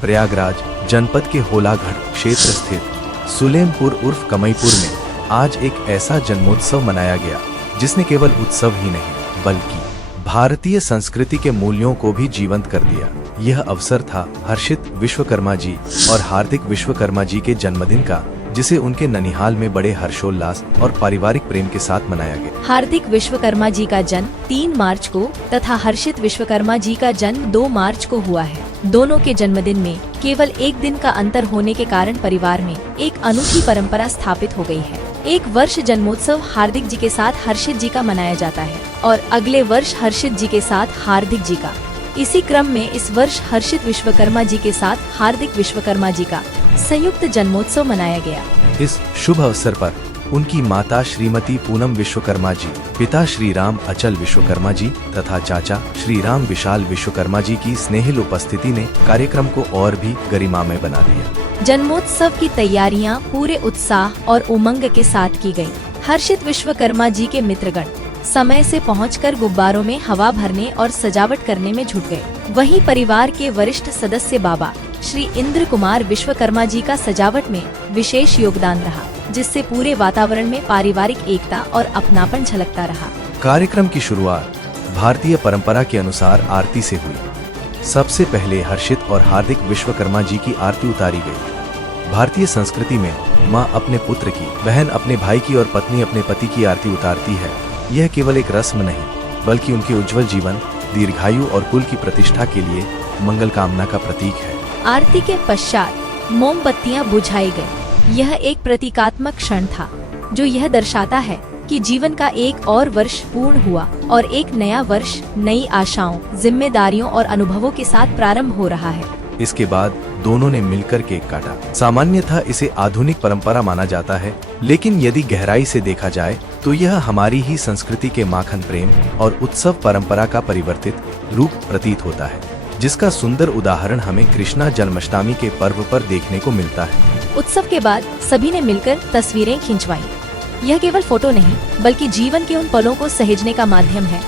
प्रयागराज जनपद के होलागढ़ क्षेत्र स्थित सुलेमपुर उर्फ कमईपुर में आज एक ऐसा जन्मोत्सव मनाया गया जिसने केवल उत्सव ही नहीं बल्कि भारतीय संस्कृति के मूल्यों को भी जीवंत कर दिया। यह अवसर था हर्षित विश्वकर्मा जी और हार्दिक विश्वकर्मा जी के जन्मदिन का, जिसे उनके ननिहाल में बड़े हर्षोल्लास और पारिवारिक प्रेम के साथ मनाया गया। हार्दिक विश्वकर्मा जी का जन्म 3 मार्च को तथा हर्षित विश्वकर्मा जी का जन्म 2 मार्च को हुआ है। दोनों के जन्मदिन में केवल एक दिन का अंतर होने के कारण परिवार में एक अनूठी परंपरा स्थापित हो गई है। एक वर्ष जन्मोत्सव हार्दिक जी के साथ हर्षित जी का मनाया जाता है और अगले वर्ष हर्षित जी के साथ हार्दिक जी का। इसी क्रम में इस वर्ष हर्षित विश्वकर्मा जी के साथ हार्दिक विश्वकर्मा जी का संयुक्त जन्मोत्सव मनाया गया। इस शुभ अवसर पर उनकी माता श्रीमती पूनम विश्वकर्मा जी, पिता श्री राम अचल विश्वकर्मा जी तथा चाचा श्री राम विशाल विश्वकर्मा जी की स्नेहिल उपस्थिति ने कार्यक्रम को और भी गरिमामय बना दिया। जन्मोत्सव की तैयारियां पूरे उत्साह और उमंग के साथ की गयी। हर्षित विश्वकर्मा जी के मित्रगण समय से पहुंचकर गुब्बारों में हवा भरने और सजावट करने में जुट गए। वहीं परिवार के वरिष्ठ सदस्य बाबा श्री इंद्र कुमार विश्वकर्मा जी का सजावट में विशेष योगदान रहा, जिससे पूरे वातावरण में पारिवारिक एकता और अपनापन झलकता रहा। कार्यक्रम की शुरुआत भारतीय परंपरा के अनुसार आरती से हुई। सबसे पहले हर्षित और हार्दिक विश्वकर्मा जी की आरती उतारी गई। भारतीय संस्कृति में माँ अपने पुत्र की, बहन अपने भाई की और पत्नी अपने पति की आरती उतारती है। यह केवल एक रस्म नहीं बल्कि उनके उज्जवल जीवन, दीर्घायु और कुल की प्रतिष्ठा के लिए मंगल कामना का प्रतीक है। आरती के पश्चात मोमबत्तियां बुझाई गयी। यह एक प्रतीकात्मक क्षण था जो यह दर्शाता है कि जीवन का एक और वर्ष पूर्ण हुआ और एक नया वर्ष नई आशाओं, जिम्मेदारियों और अनुभवों के साथ प्रारंभ हो रहा है। इसके बाद दोनों ने मिलकर केक काटा। सामान्यतः इसे आधुनिक परंपरा माना जाता है, लेकिन यदि गहराई से देखा जाए तो यह हमारी ही संस्कृति के माखन प्रेम और उत्सव परंपरा का परिवर्तित रूप प्रतीत होता है, जिसका सुंदर उदाहरण हमें कृष्णा जन्माष्टमी के पर्व पर देखने को मिलता है। उत्सव के बाद सभी ने मिलकर तस्वीरें खिंचवाईं। यह केवल फोटो नहीं बल्कि जीवन के उन पलों को सहेजने का माध्यम है।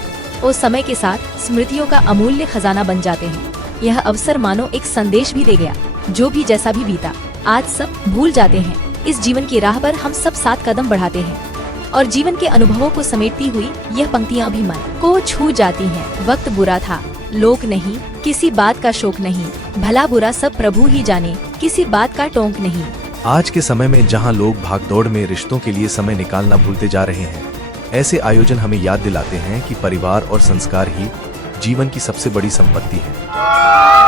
वो समय के साथ स्मृतियों का अमूल्य खजाना बन जाते हैं। यह अवसर मानो एक संदेश भी दे गया, जो भी जैसा भी बीता आज सब भूल जाते हैं। इस जीवन की राह पर हम सब 7 कदम बढ़ाते हैं और जीवन के अनुभवों को समेटती हुई यह पंक्तियां भी मन को छू जाती हैं। वक्त बुरा था, लोक नहीं, किसी बात का शोक नहीं, भला बुरा सब प्रभु ही जाने, किसी बात का टोंक नहीं। आज के समय में जहां लोग भागदौड़ में रिश्तों के लिए समय निकालना भूलते जा रहे हैं, ऐसे आयोजन हमें याद दिलाते हैं कि परिवार और संस्कार ही जीवन की सबसे बड़ी संपत्ति है।